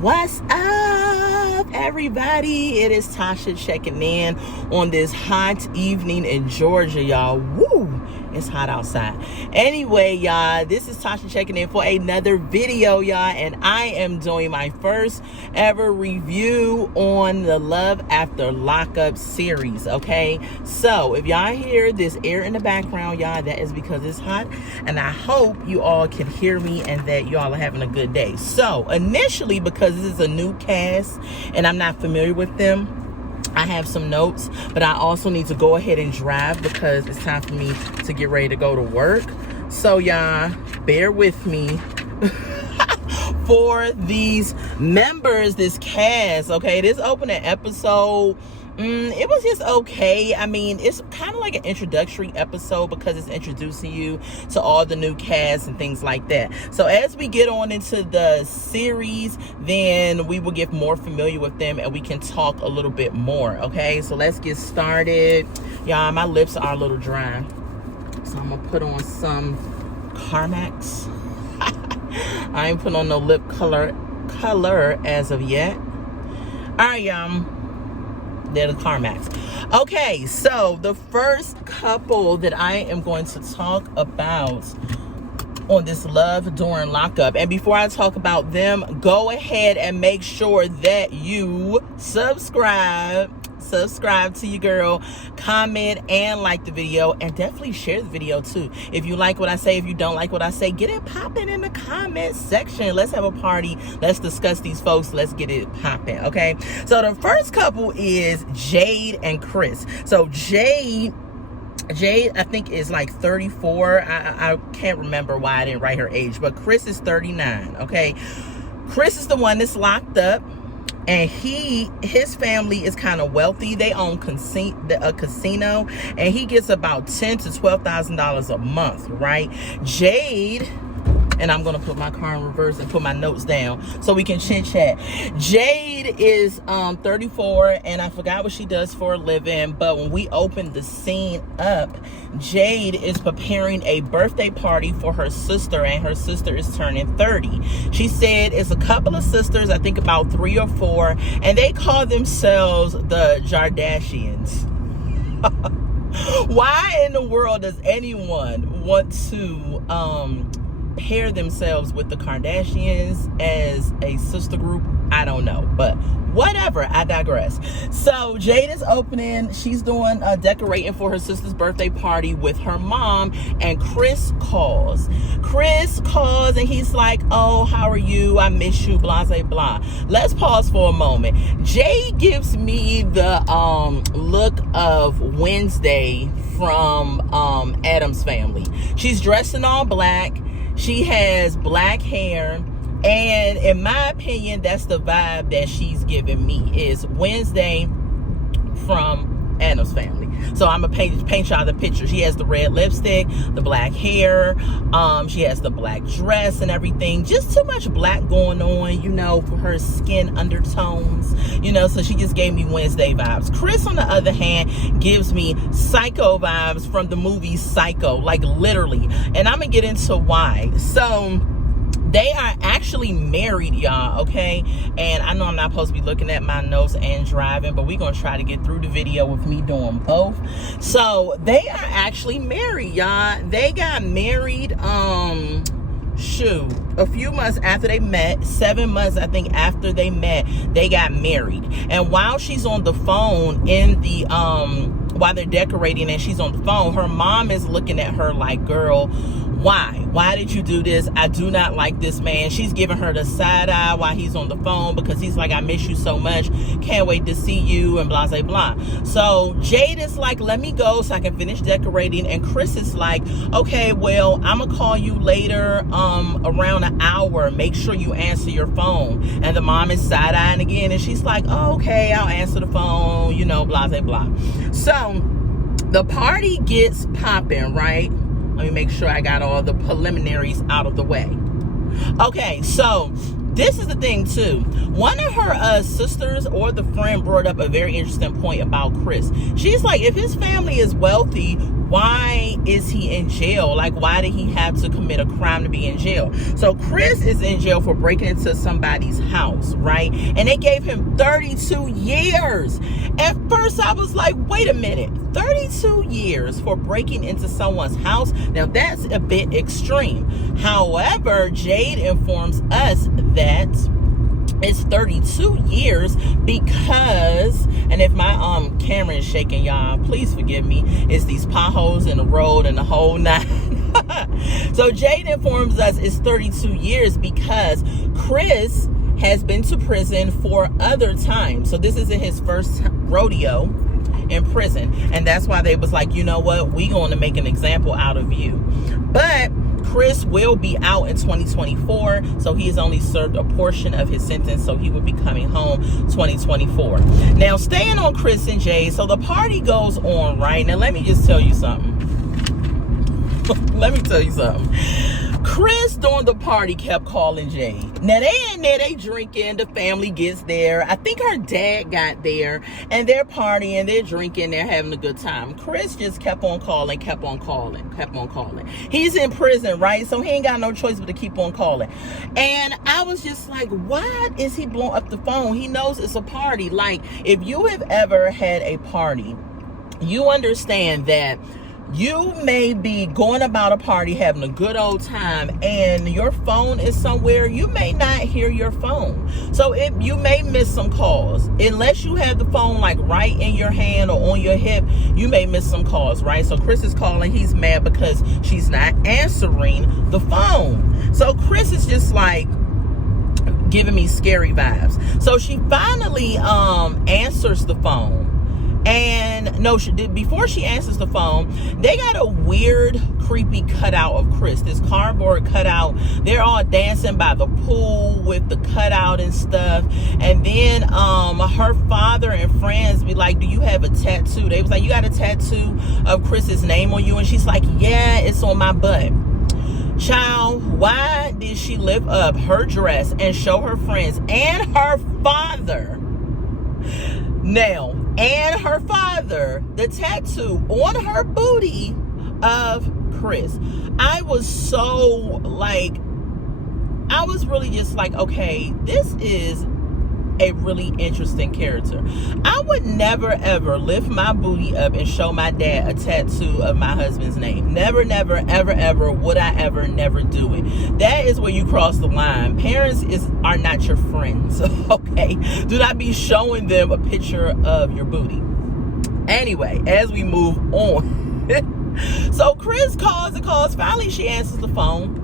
What's up, everybody? It is Tasha checking in on this hot evening in Georgia, y'all. Woo! It's hot outside. Anyway, y'all, this is Tasha checking in for another video, y'all, and I am doing my first ever review on the Love After Lockup series, okay? So, if y'all hear this air in the background, y'all, that is because it's hot, and I hope you all can hear me and that y'all are having a good day. So, initially, because this is a new cast and I'm not familiar with them, I have some notes, but I also need to go ahead and drive because it's time for me to get ready to go to work. So y'all, bear with me for these members, this cast, okay? This opening episode, it was just okay. I mean, it's kind of like an introductory episode because it's introducing you to all the new cast and things like that. So as we get on into the series, then we will get more familiar with them and we can talk a little bit more, okay? So let's get started. Y'all, my lips are a little dry, so I'm gonna put on some Carmex. I ain't putting on no lip color as of yet. All right, y'all. They're the Carmex. Okay, so the first couple that I am going to talk about on this Love During Lockup, and before I talk about them, go ahead and make sure that you subscribe to your girl, comment and like the video, and definitely share the video too. If you like what I say, if you don't like what I say, get it popping in the comment section. Let's have a party. Let's discuss these folks. Let's get it popping, okay? So the first couple is Jade and Chris. So Jade, I think, is like 34. I can't remember why I didn't write her age, but Chris is 39, okay? Chris is the one that's locked up, and his family is kind of wealthy. They own a casino, and he gets about $10,000 to $12,000 a month, right? Jade, and I'm gonna put my car in reverse and put my notes down so we can chit chat. Jade is 34, and I forgot what she does for a living, but when we opened the scene up, Jade is preparing a birthday party for her sister, and her sister is turning 30. She said it's a couple of sisters, I think about 3 or 4, and they call themselves the Jardashians. Why in the world does anyone want to pair themselves with the Kardashians as a sister group? I don't know, but whatever, I digress. So Jade is opening, she's doing decorating for her sister's birthday party with her mom, and Chris calls and he's like, oh, how are you? I miss you, blah, blah, blah. Let's pause for a moment. Jade gives me the look of Wednesday from Addams Family. She's dressed in all black. She has black hair, and in my opinion, that's the vibe that she's giving me, is Wednesday from Addams Family. So I'm gonna paint y'all the picture. She has the red lipstick, the black hair, she has the black dress and everything. Just too much black going on, you know, for her skin undertones, you know, so she just gave me Wednesday vibes. Chris, on the other hand, gives me Psycho vibes from the movie Psycho, like literally, and I'm gonna get into why. So they are actually married, y'all, okay? And I know I'm not supposed to be looking at my notes and driving, but we're going to try to get through the video with me doing both. So they are actually married, y'all. They got married, a few months after they met, 7 months, I think, after they met, they got married. And while she's on the phone in the, while they're decorating and she's on the phone, her mom is looking at her like, girl, why did you do this? I do not like this man. She's giving her the side eye while he's on the phone because he's like, I miss you so much, can't wait to see you, and blah blah blah. So Jade is like, let me go so I can finish decorating, and Chris is like, okay, well, I'm gonna call you later around an hour, make sure you answer your phone. And the mom is side-eyeing again, and she's like, oh, okay, I'll answer the phone, you know, blah blah blah. So the party gets popping, right? Let me make sure I got all the preliminaries out of the way. Okay, so this is the thing too. One of her sisters or the friend brought up a very interesting point about Chris. She's like, if his family is wealthy, why is he in jail? Like, why did he have to commit a crime to be in jail? So Chris is in jail for breaking into somebody's house, right? And they gave him 32 years. At first I was like, wait a minute, 32 years for breaking into someone's house? Now that's a bit extreme. However, Jade informs us that it's 32 years because, and if my camera is shaking, y'all, please forgive me. It's these potholes in the road and the whole nine. So Jade informs us it's 32 years because Chris has been to prison for other times. So this isn't his first rodeo in prison. And that's why they was like, you know what? We going to make an example out of you. But Chris will be out in 2024, so he has only served a portion of his sentence, so he will be coming home 2024. Now, staying on Chris and Jade, so the party goes on, right? Now, let me just tell you something. Let me tell you something. Chris during the party kept calling Jade. Now they in there, they drinking, the family gets there. I think her dad got there and they're partying, they're drinking, they're having a good time. Chris just kept on calling, kept on calling, kept on calling. He's in prison, right? So he ain't got no choice but to keep on calling. And I was just like, why is he blowing up the phone? He knows it's a party. Like, if you have ever had a party, you understand that you may be going about a party, having a good old time, and your phone is somewhere. You may not hear your phone. So you may miss some calls. Unless you have the phone like right in your hand or on your hip, you may miss some calls, right? So Chris is calling. He's mad because she's not answering the phone. So Chris is just like giving me scary vibes. So she finally answers the phone. And no, before she answers the phone, they got a weird, creepy cutout of Chris. This cardboard cutout. They're all dancing by the pool with the cutout and stuff. And then her father and friends be like, do you have a tattoo? They was like, you got a tattoo of Chris's name on you? And she's like, yeah, it's on my butt. Child, why did she lift up her dress and show her friends and her father? Now, and her father, the tattoo on her booty of Chris. I was so like, I was really just like, okay, this is a really interesting character. I would never ever lift my booty up and show my dad a tattoo of my husband's name. Never, never, ever, ever would I ever never do it. That is where you cross the line. Parents are not your friends, okay? Do not be showing them a picture of your booty. Anyway, as we move on. So Chris calls and calls. Finally, she answers the phone.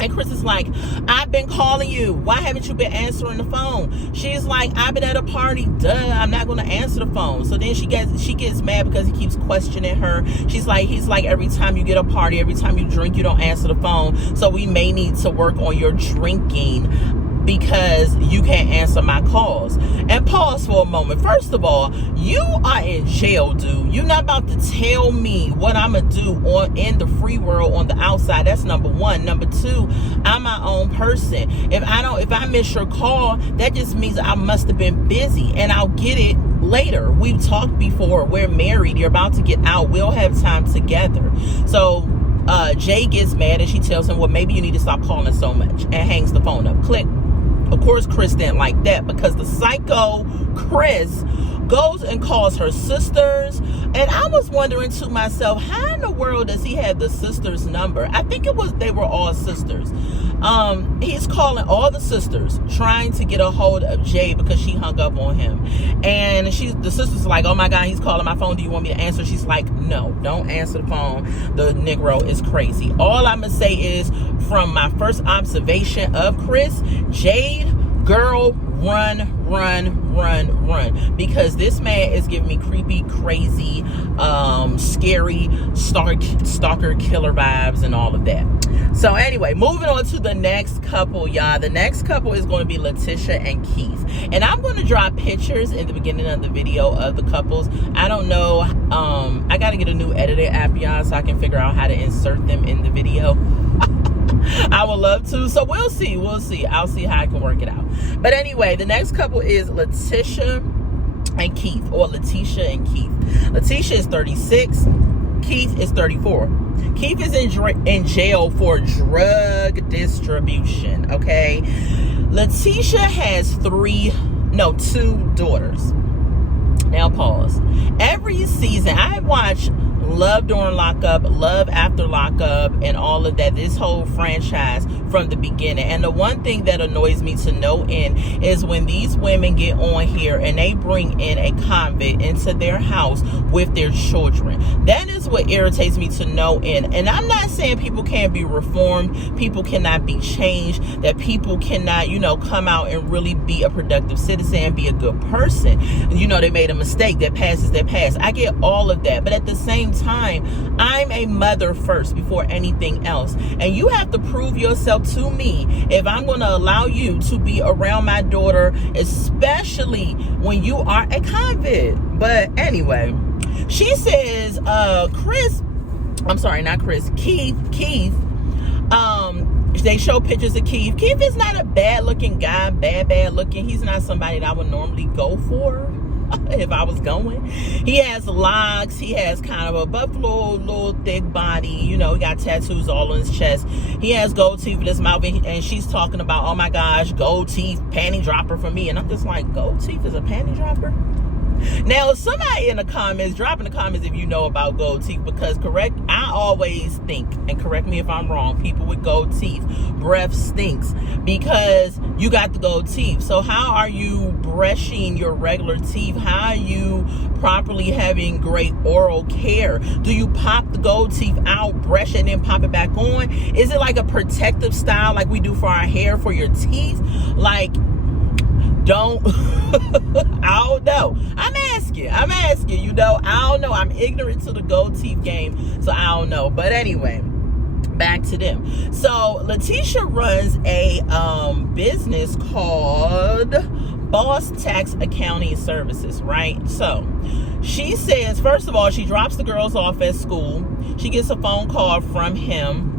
And Chris is like, I've been calling you. Why haven't you been answering the phone? She's like, I've been at a party. Duh, I'm not going to answer the phone. So then she gets mad because he keeps questioning her. He's like, every time you get a party, every time you drink, you don't answer the phone. So we may need to work on your drinking because you can't answer my calls. And pause for a moment. First of all, you are in jail, dude. You're not about to tell me what I'm gonna do in the free world on the outside. That's number one. Number two, I'm my own person. If I miss your call, that just means I must have been busy, and I'll get it later. We've talked before. We're married. You're about to get out. We'll have time together. So Jay gets mad and she tells him, well, maybe you need to stop calling so much, and hangs the phone up. Click. Of course, Chris didn't like that because the psycho Chris goes and calls her sisters. And I was wondering to myself, how in the world does he have the sisters' number? I think they were all sisters. He's calling all the sisters, trying to get a hold of Jay because she hung up on him. And the sister's like, oh my God, he's calling my phone. Do you want me to answer? She's like, no, don't answer the phone. The Negro is crazy. All I'm going to say is, from my first observation of Chris, Jade, girl, run, because this man is giving me creepy, crazy, scary, stalker killer vibes and all of that. So anyway, moving on to the next couple, y'all. The next couple is going to be Letitia and Keith, and I'm going to drop pictures in the beginning of the video of the couples. I don't know, I got to get a new editing app, y'all, so I can figure out how to insert them in the video. I would love to. So we'll see. I'll see how I can work it out. But anyway, the next couple is Letitia and Keith, or Letitia and Keith. Letitia is 36. Keith is 34. Keith is in jail for drug distribution, okay? Letitia has two daughters. Now pause. Every season, I watch Love During Lockup, Love After Lockup, and all of that, this whole franchise from the beginning. And the one thing that annoys me to no end is when these women get on here and they bring in a convict into their house with their children. That is what irritates me to no end. And I'm not saying people can't be reformed, people cannot be changed, that people cannot, come out and really be a productive citizen and be a good person. They made a mistake, that passes their past. I get all of that. But at the same time, I'm a mother first before anything else. And you have to prove yourself to me if I'm going to allow you to be around my daughter, especially when you are a convict. But anyway, she says, Keith, they show pictures of Keith. Keith is not a bad looking guy, bad looking. He's not somebody that I would normally go for if I was going. He has locks. He has kind of a buffalo, little thick body. He got tattoos all on his chest. He has gold teeth in his mouth, and she's talking about, oh my gosh, gold teeth, panty dropper for me. And I'm just like, gold teeth is a panty dropper? Now, somebody in the comments, drop in the comments if you know about gold teeth, because I always think, and correct me if I'm wrong, people with gold teeth, breath stinks because you got the gold teeth. So how are you brushing your regular teeth? How are you properly having great oral care? Do you pop the gold teeth out, brush it, and then pop it back on? Is it like a protective style like we do for our hair, for your teeth? Like, don't I don't know. I'm asking, I don't know. I'm ignorant to the gold teeth game, so I don't know. But anyway, back to them. So Letitia runs a business called Boss Tax Accounting Services, right? So she says, first of all, she drops the girls off at school. She gets a phone call from him,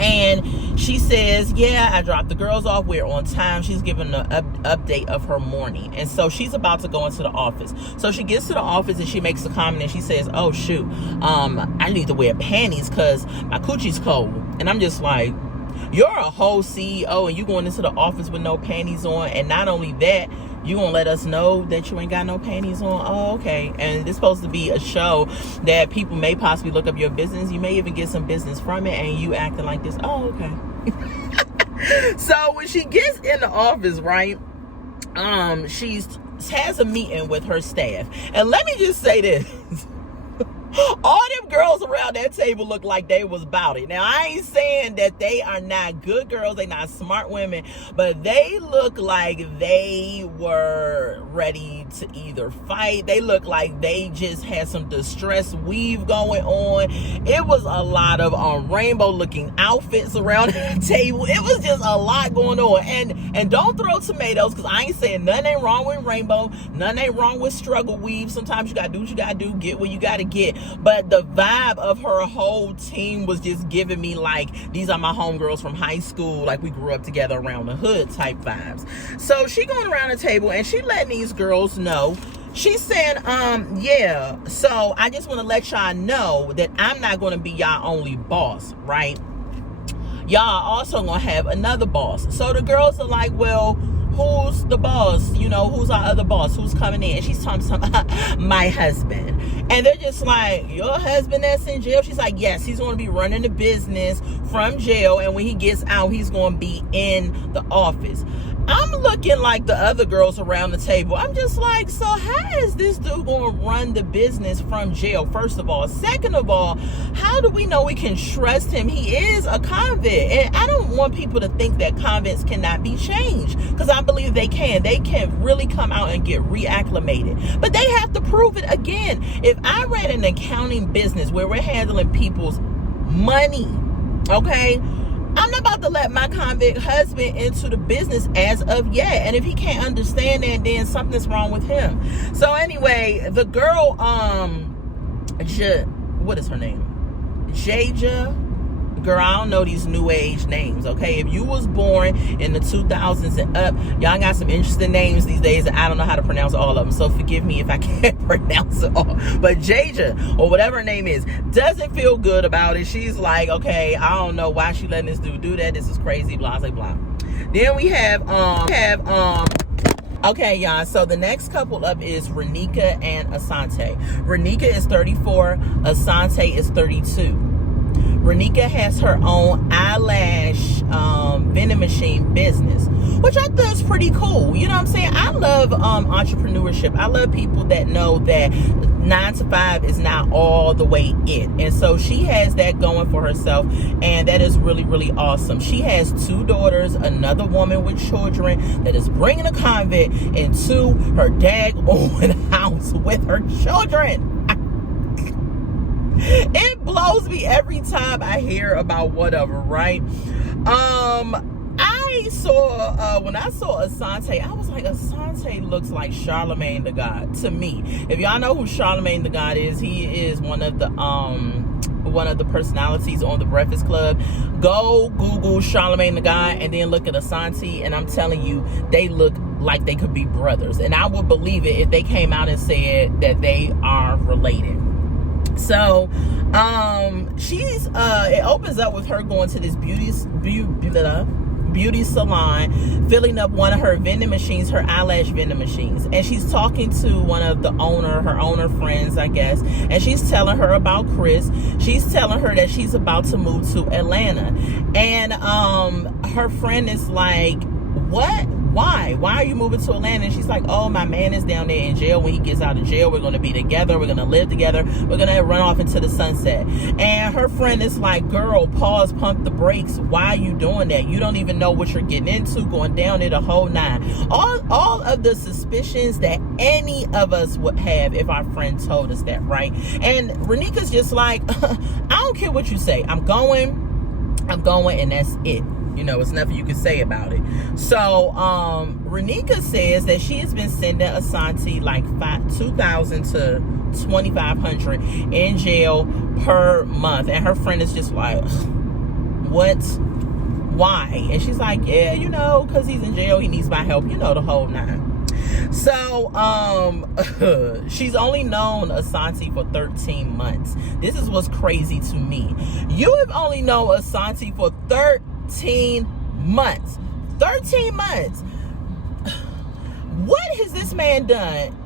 and she says, yeah, I dropped the girls off, we're on time. She's giving an update of her morning, and so she's about to go into the office. So she gets to the office and she makes a comment, and she says, oh shoot, I need to wear panties because my coochie's cold. And I'm just like, you're a whole CEO and you going into the office with no panties on, and not only that, you gonna let us know that you ain't got no panties on? Oh, okay. And it's supposed to be a show that people may possibly look up your business. You may even get some business from it, and you acting like this. Oh, okay. So when she gets in the office, right, she has a meeting with her staff. And let me just say this. All them girls around that table look like they was about it. Now, I ain't saying that they are not good girls, they not smart women, but they look like they were ready to either fight. They look like they just had some distress weave going on. It was a lot of rainbow looking outfits around the table. It was just a lot going on. And don't throw tomatoes, because I ain't saying nothing ain't wrong with rainbow, nothing ain't wrong with struggle weave. Sometimes you gotta do what you gotta do, get what you gotta get. But the vibe of her whole team was just giving me like, these are my homegirls from high school, like we grew up together around the hood type vibes. So she going around the table and she letting these girls know. She said, yeah, so I just want to let y'all know that I'm not going to be y'all only boss, right? Y'all also going to have another boss. So the girls are like, well, who's the boss? Who's our other boss? Who's coming in? And she's talking about my husband. And they're just like, your husband that's in jail? She's like, yes, he's going to be running the business from jail. And when he gets out, he's going to be in the office. I'm looking like the other girls around the table. I'm just like, so how is this dude going to run the business from jail, first of all? Second of all, how do we know we can trust him? He is a convict. And I don't want people to think that convicts cannot be changed, because I believe they can. They can really come out and get reacclimated. But they have to prove it again. If I ran an accounting business where we're handling people's money, okay, I'm not about to let my convict husband into the business as of yet. And if he can't understand that, then something's wrong with him. So anyway, the girl, what is her name? girl, I don't know these new age names, okay? If you was born in the 2000s and up, y'all got some interesting names these days, and I don't know how to pronounce all of them, so forgive me if I can't pronounce it all. But Jaja, or whatever her name is, doesn't feel good about it. She's like, okay, I don't know why she letting this dude do that. This is crazy, blah, blah, blah. Then we have, okay, y'all, so the next couple up is RANEKA and ASONTA. RANEKA is 34, ASONTA is 32. RANEKA has her own eyelash vending machine business, which I thought is pretty cool. You know what I'm saying? I love entrepreneurship. I love people that know that 9 to 5 is not all the way it. And so she has that going for herself, and that is really, really awesome. She has 2 daughters, another woman with children that is bringing a convict into her daggone house with her children. It blows me every time I hear about whatever, right? I saw when I saw ASONTA, I was like, ASONTA looks like Charlemagne the God to me. If y'all know who Charlemagne the God is, he is one of the personalities on the Breakfast Club. Go Google Charlemagne the God and then look at ASONTA, and I'm telling you, they look like they could be brothers. And I would believe it if they came out and said that they are related. So she's it opens up with her going to this beauty salon, filling up one of her vending machines, her eyelash vending machines, and she's talking to one of her owner friends, I guess, and she's telling her about Chris. She's telling her that she's about to move to Atlanta, and her friend is like, what? Why are you moving to Atlanta? And she's like, oh, my man is down there in jail. When he gets out of jail, we're going to be together. We're going to live together. We're going to run off into the sunset. And her friend is like, girl, pause, pump the brakes. Why are you doing that? You don't even know what you're getting into, going down there the whole 9. All of the suspicions that any of us would have if our friend told us that, right? And RANEKA's just like, I don't care what you say. I'm going, and that's it. You know, it's nothing you can say about it. So RANEKA says that she has been sending ASONTA like $2,000 to $2,500 in jail per month, and her friend is just like, what? Why? And she's like, yeah, you know, because he's in jail, he needs my help, you know, the whole 9. So she's only known ASONTA for 13 months. This is what's crazy to me. You have only known ASONTA for 13 months. 13 months. What has this man done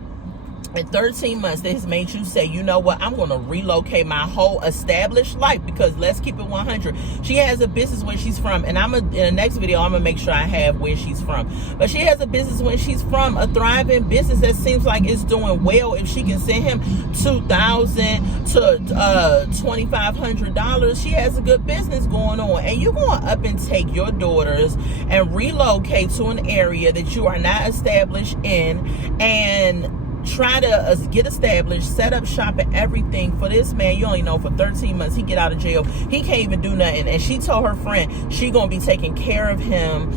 in 13 months that has made you say, you know what, I'm going to relocate my whole established life? Because let's keep it 100. She has a business where she's from, and in the next video, I'm going to make sure I have where she's from. But she has a business where she's from, a thriving business that seems like it's doing well. If she can send him $2,000 to $2,500, she has a good business going on. And you're going up and take your daughters and relocate to an area that you are not established in, and try to get established, set up shop and everything for this man. You only know for 13 months he get out of jail, he can't even do nothing. And she told her friend she gonna be taking care of him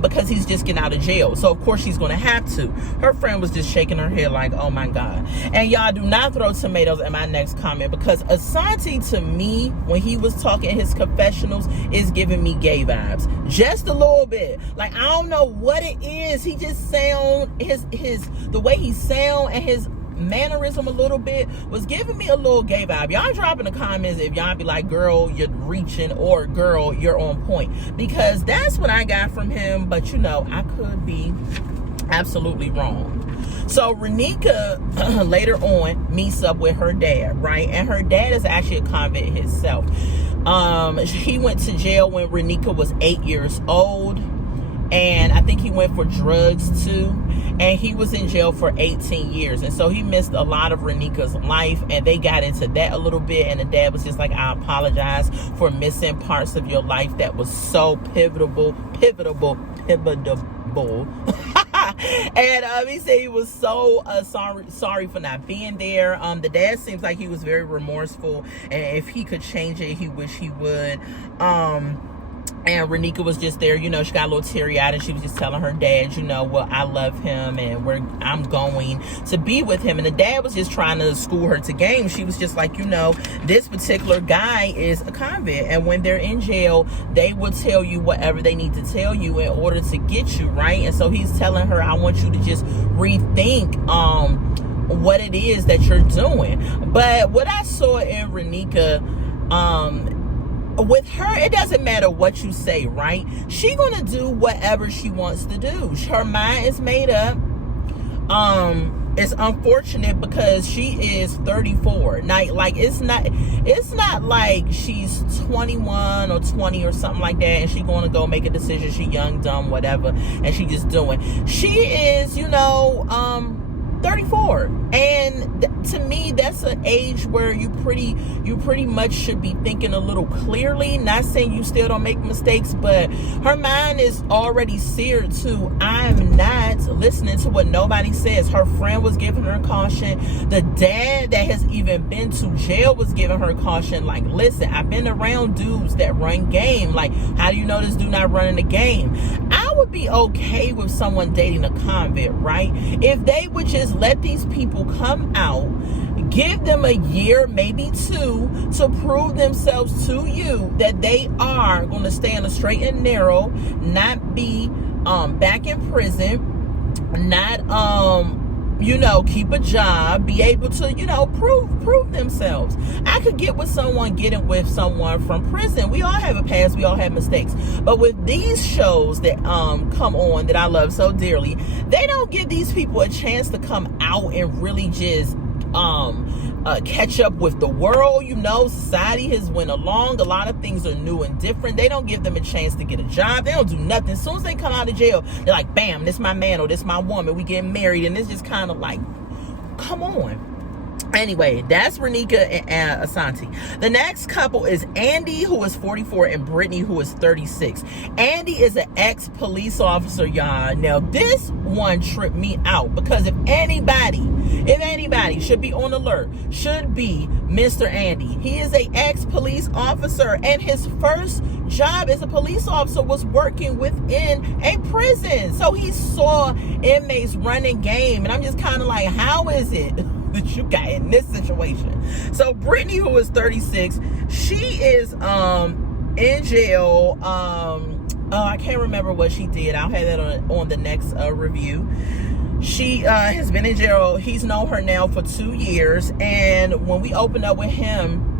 because he's just getting out of jail. So of course she's gonna have to. Her friend was just shaking her head like, oh my God. And y'all, do not throw tomatoes in my next comment, because ASONTA, to me, when he was talking his confessionals, is giving me gay vibes just a little bit. Like, I don't know what it is. He just sound the way he sound and his mannerism a little bit was giving me a little gay vibe. Y'all drop in the comments if y'all be like, girl, you're reaching, or girl, you're on point, because that's what I got from him. But you know, I could be absolutely wrong. So RANEKA later on meets up with her dad, right? And her dad is actually a convict himself. He went to jail when RANEKA was 8 years old, and I think he went for drugs too. And he was in jail for 18 years. And so he missed a lot of RANEKA's life. And they got into that a little bit. And the dad was just like, I apologize for missing parts of your life that was so pivotal. And he said he was so sorry for not being there. The dad seems like he was very remorseful. And if he could change it, he wished he would. And RANEKA was just there, you know, she got a little teary-eyed, and she was just telling her dad, you know, well, I love him and I'm going to be with him. And the dad was just trying to school her to game. She was just like, you know, this particular guy is a convict, and when they're in jail, they will tell you whatever they need to tell you in order to get you, right? And so he's telling her, I want you to just rethink what it is that you're doing. But what I saw in RANEKA, with her, it doesn't matter what you say, right? She gonna do whatever she wants to do. Her mind is made up. It's unfortunate because she is 34. Now, like, it's not like she's 21 or 20 or something like that, and she gonna go make a decision. She young, dumb, whatever, and she just doing. She is, you know, 34, and to me, that's an age where you pretty much should be thinking a little clearly. Not saying you still don't make mistakes, but her mind is already seared to, I'm not listening to what nobody says. Her friend was giving her caution. The dad that has even been to jail was giving her caution. Like, listen, I've been around dudes that run game. Like, how do you know this dude not running the game? I would be okay with someone dating a convict, right? If they would just let these people come out, give them a year, maybe two, to prove themselves to you that they are going to stay on the straight and narrow, not be back in prison, not you know, keep a job, be able to, you know, prove themselves. I could get with someone getting with someone from prison. We all have a past, we all have mistakes. But with these shows that come on that I love so dearly, they don't give these people a chance to come out and really just catch up with the world. You know, society has went along. A lot of things are new and different. They don't give them a chance to get a job. They don't do nothing. As soon as they come out of jail, they're like, bam, this my man or this my woman. We getting married. And it's just kind of like, come on. Anyway, that's RANEKA and ASONTA. The next couple is Andy, who is 44, and Brittney, who is 36. Andy is an ex-police officer, y'all. Now, this one tripped me out because if anybody should be on alert, should be Mr. Andy. He is an ex-police officer, and his first job as a police officer was working within a prison. So he saw inmates running game, and I'm just kind of like, how is it that you got in this situation? So Brittney, who is 36, she is in jail. I can't remember what she did. I'll have that on the next review. She has been in jail. He's known her now for 2 years, and when we open up with him,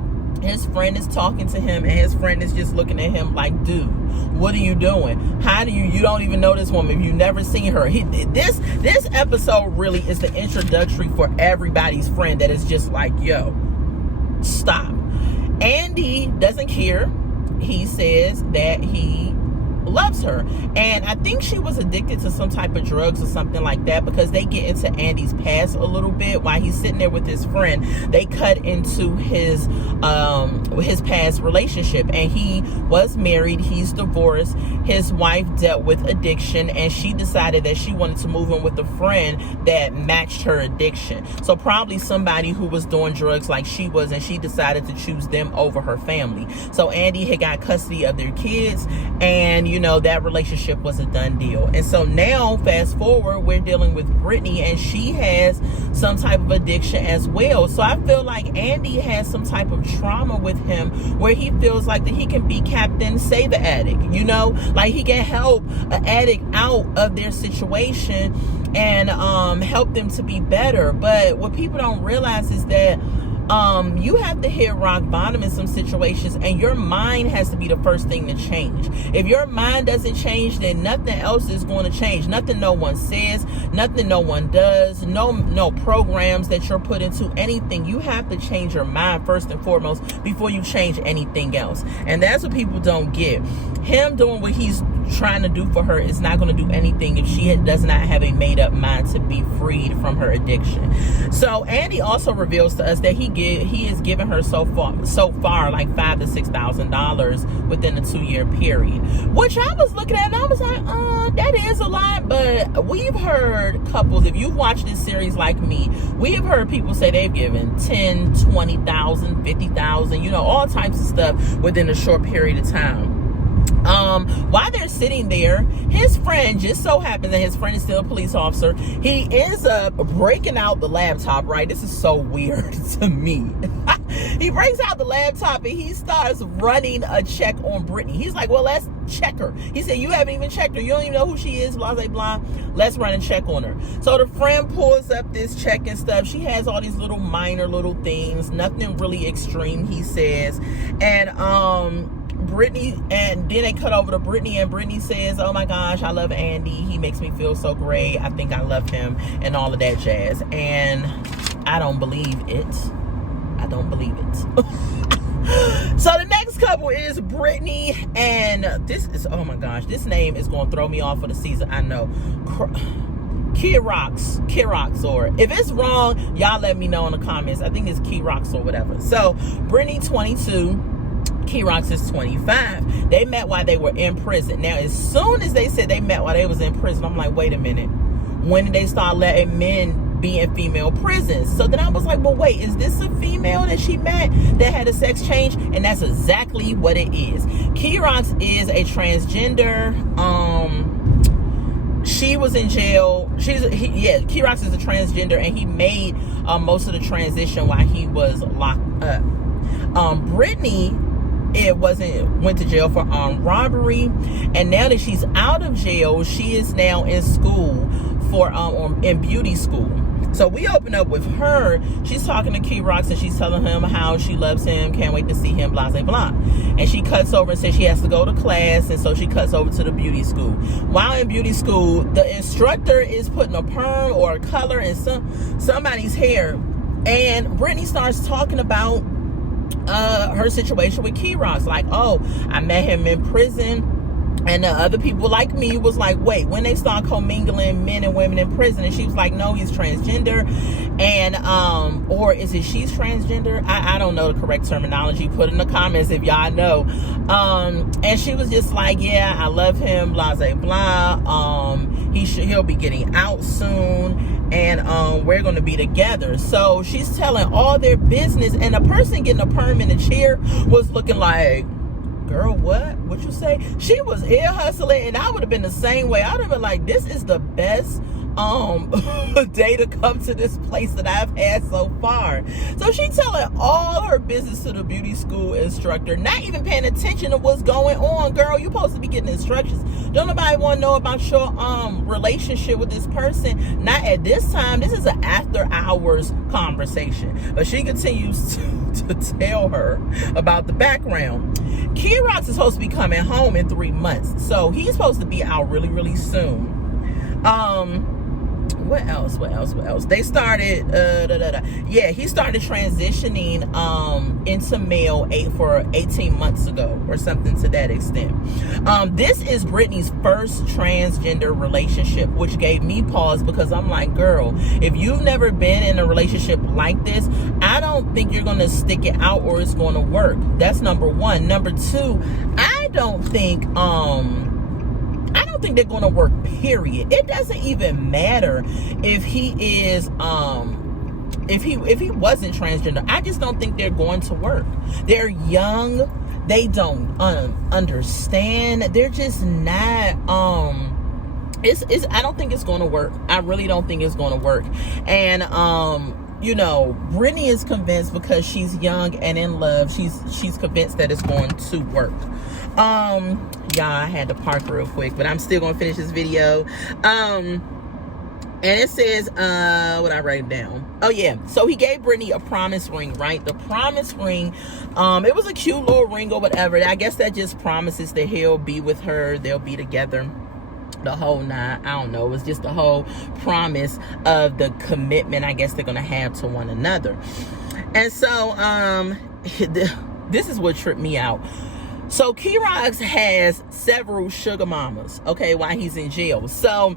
his friend is talking to him, and his friend is just looking at him like, dude, what are you doing? How do you don't even know this woman? You've never seen her. This episode really is the introductory for everybody's friend that is just like, yo, stop. Andy doesn't care. He says that he loves her, and I think she was addicted to some type of drugs or something like that, because they get into Andy's past a little bit while he's sitting there with his friend. They cut into his past relationship, and he was married, he's divorced, his wife dealt with addiction, and she decided that she wanted to move in with a friend that matched her addiction. So probably somebody who was doing drugs like she was, and she decided to choose them over her family. So Andy had got custody of their kids, and you know, that relationship was a done deal. And so now, fast forward, we're dealing with Brittney, and she has some type of addiction as well. So I feel like Andy has some type of trauma with him where he feels like that he can be Captain Save the Addict, you know, like he can help an addict out of their situation and help them to be better. But what people don't realize is that you have to hit rock bottom in some situations, and your mind has to be the first thing to change. If your mind doesn't change, then nothing else is going to change. Nothing no one says, nothing no one does, no programs that you're put into, anything. You have to change your mind first and foremost before you change anything else. And that's what people don't get. Him doing what he's trying to do for her is not going to do anything if she does not have a made-up mind to be freed from her addiction. So Andy also reveals to us that he has given her so far like $5,000 to $6,000 within a 2-year period, which I was looking at and I was like, that is a lot. But we've heard couples, if you've watched this series like me, we have heard people say they've given $10,000, $20,000, $50,000, you know, all types of stuff within a short period of time. While they're sitting there, his friend, just so happens that his friend is still a police officer, he ends up breaking out the laptop, right? This is so weird to me. He breaks out the laptop and he starts running a check on Brittney. He's like, well, let's check her. He said, you haven't even checked her. You don't even know who she is, blah, blah, blah. Let's run a check on her. So the friend pulls up this check and stuff. She has all these little minor little things, nothing really extreme, he says. And Brittney, and then they cut over to Brittney, and Brittney says, oh my gosh, I love Andy. He makes me feel so great. I think I love him, and all of that jazz. And I don't believe it. I don't believe it. So the next couple is Brittney, and this is, oh my gosh, this name is going to throw me off for the season. I know. Kirox, or if it's wrong, y'all let me know in the comments. I think it's Kirox or whatever. So Brittney 22. Kirox is 25. They met while they were in prison. Now, as soon as they said they met while they was in prison, I'm like, wait a minute. When did they start letting men be in female prisons? So then I was like, well, wait, is this a female that she met that had a sex change? And that's exactly what it is. Kirox is a transgender. She was in jail. Kirox is a transgender, and he made most of the transition while he was locked up. Brittney, went to jail for armed robbery, and now that she's out of jail, she is now in school for in beauty school. So we open up with her. She's talking to Kirox, and she's telling him how she loves him, can't wait to see him, blah, blah, blah. And she cuts over and says she has to go to class, and so she cuts over to the beauty school. While in beauty school, the instructor is putting a perm or a color in somebody's hair, and Brittney starts talking about her situation with Kirox, like, oh, I met him in prison, and the other people like me was like, wait, when they start commingling men and women in prison? And she was like, no, he's transgender. And or is it she's transgender? I don't know the correct terminology. Put in the comments if y'all know. And she was just like, yeah, I love him, blah blah blah. He'll be getting out soon, and we're going to be together. So she's telling all their business, and the person getting a perm in the chair was looking like, girl, what you say? She was ear hustling, and I would have been the same way. I would have been like, this is the best day to come to this place that I've had so far. So she's telling all her business to the beauty school instructor, not even paying attention to what's going on. Girl, you're supposed to be getting instructions. Don't nobody want to know about your relationship with this person. Not at this time. This is an after hours conversation. But she continues to tell her about the background. Kirox is supposed to be coming home in 3 months, so he's supposed to be out really, really soon. What else? They started, he started transitioning into male for 18 months ago, or something to that extent. This is Brittney's first transgender relationship, which gave me pause, because I'm like, girl, if you've never been in a relationship like this, I don't think you're going to stick it out or it's going to work. That's number one. Number two, I don't think they're going to work, period. It doesn't even matter if he is if he wasn't transgender. I just don't think they're going to work. They're young, they don't understand, they're just not I don't think it's going to work. I really don't think it's going to work. And you know, Brittney is convinced, because she's young and in love, she's convinced that it's going to work. Y'all, I had to park real quick, but I'm still gonna finish this video. And it says, what I write down. Oh yeah, so he gave Brittney a promise ring, right? The promise ring, it was a cute little ring or whatever. I guess that just promises that he'll be with her, they'll be together, the whole nine. I don't know, it was just the whole promise of the commitment I guess they're gonna have to one another. And so this is what tripped me out. So Kirox has several sugar mamas, okay, while he's in jail. So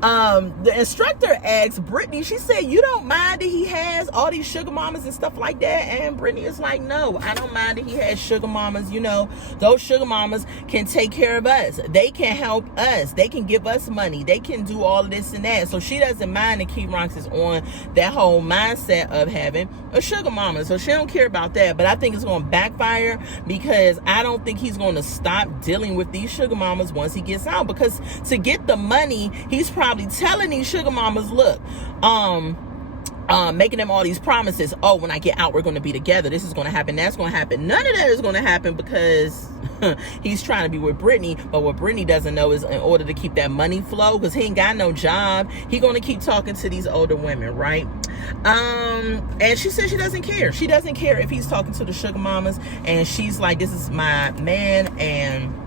The instructor asked Brittney, she said, you don't mind that he has all these sugar mamas and stuff like that? And Brittney is like, no, I don't mind that he has sugar mamas. You know, those sugar mamas can take care of us. They can help us. They can give us money. They can do all of this and that. So she doesn't mind that Key Ronks is on that whole mindset of having a sugar mama. So she don't care about that. But I think it's going to backfire, because I don't think he's going to stop dealing with these sugar mamas once he gets out. Because to get the money, he's probably telling these sugar mamas, look, making them all these promises. Oh, when I get out, we're going to be together. This is going to happen. That's going to happen. None of that is going to happen, because he's trying to be with Brittney. But what Brittney doesn't know is, in order to keep that money flow, because he ain't got no job, he going to keep talking to these older women, right? And she said she doesn't care. She doesn't care if he's talking to the sugar mamas. And she's like, this is my man, and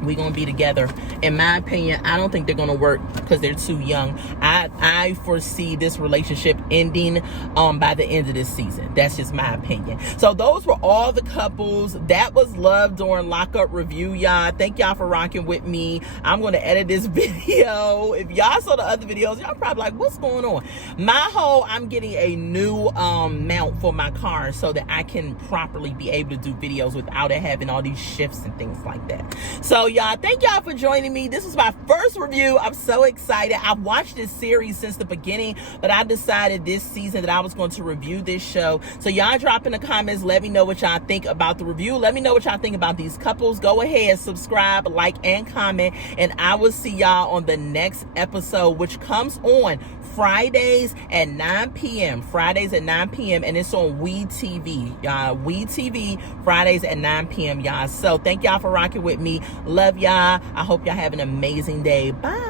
we're gonna be together. In my opinion, I don't think they're gonna work because they're too young. I foresee this relationship ending by the end of this season. That's just my opinion. So those were all the couples. That was Love During Lockup Review, y'all. Thank y'all for rocking with me. I'm gonna edit this video. If y'all saw the other videos, y'all probably like, what's going on? I'm getting a new mount for my car so that I can properly be able to do videos without it having all these shifts and things like that. So y'all, thank y'all for joining me. This is my first review. I'm so excited. I've watched this series since the beginning, but I decided this season that I was going to review this show. So y'all drop in the comments. Let me know what y'all think about the review. Let me know what y'all think about these couples. Go ahead, subscribe, like, and comment. And I will see y'all on the next episode, which comes on Fridays at 9 p.m. Fridays at 9 p.m. And it's on WeTV, y'all. WeTV, Fridays at 9 p.m., y'all. So thank y'all for rocking with me. Love y'all. I hope y'all have an amazing day. Bye.